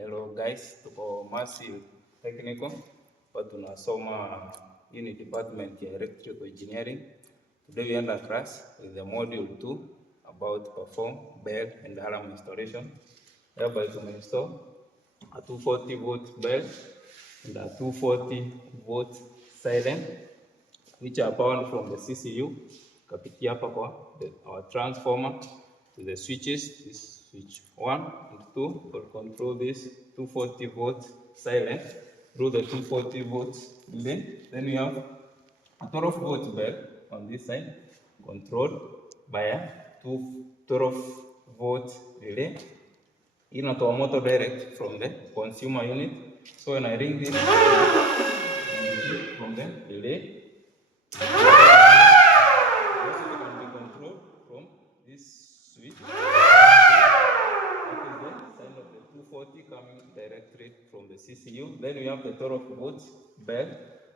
Hello guys, tuko Massive Technical kwa tunasoma unit department ya electrical engineering. Today we end a class with the module 2 about perform bell and alarm installation. Hereby to install a 240 volt bell and a 240 volt siren which are powered from the CCU kapitia hapa kwa our transformer to the switches. This switch 1 and 2 will control this 240 volt silent through the 240 volt relay. Then we have a 12 volt bell on this side controlled by a 12 volt relay. Inatoa moto direct from the consumer unit. So when I ring this from the relay, also can be controlled from this switch. That is the sign of the 240 coming directly from the CCU. Then we have the 12 volt bell,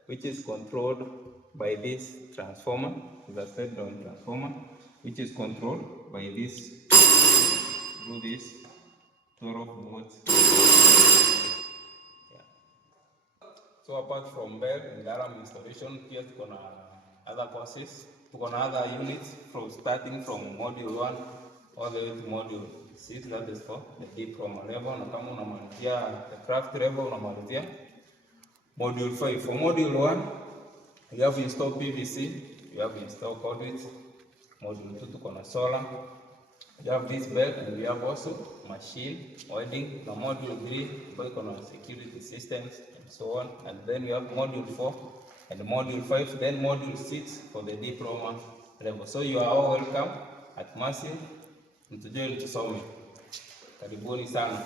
which is controlled by this transformer, the step-down transformer, which is controlled by this through this 12 volt. Yeah. So apart from bell and alarm installation, here tuko na other courses. Tuko na other units from starting from module 1 all the way to module 6, that is for the diploma level, na kama unamalizia the craft level unamalizia module 5. For module 1, you have install PVC, you have install conduit. Module 2 tuko na solar. You have this bell and we have also machine welding. Na module 3 ambayo iko na security systems and so on. And then we have module 4 and module 5, then module 6 for the diploma level. So you are all welcome at Massive. Mtujeni tusome. Karibuni sana.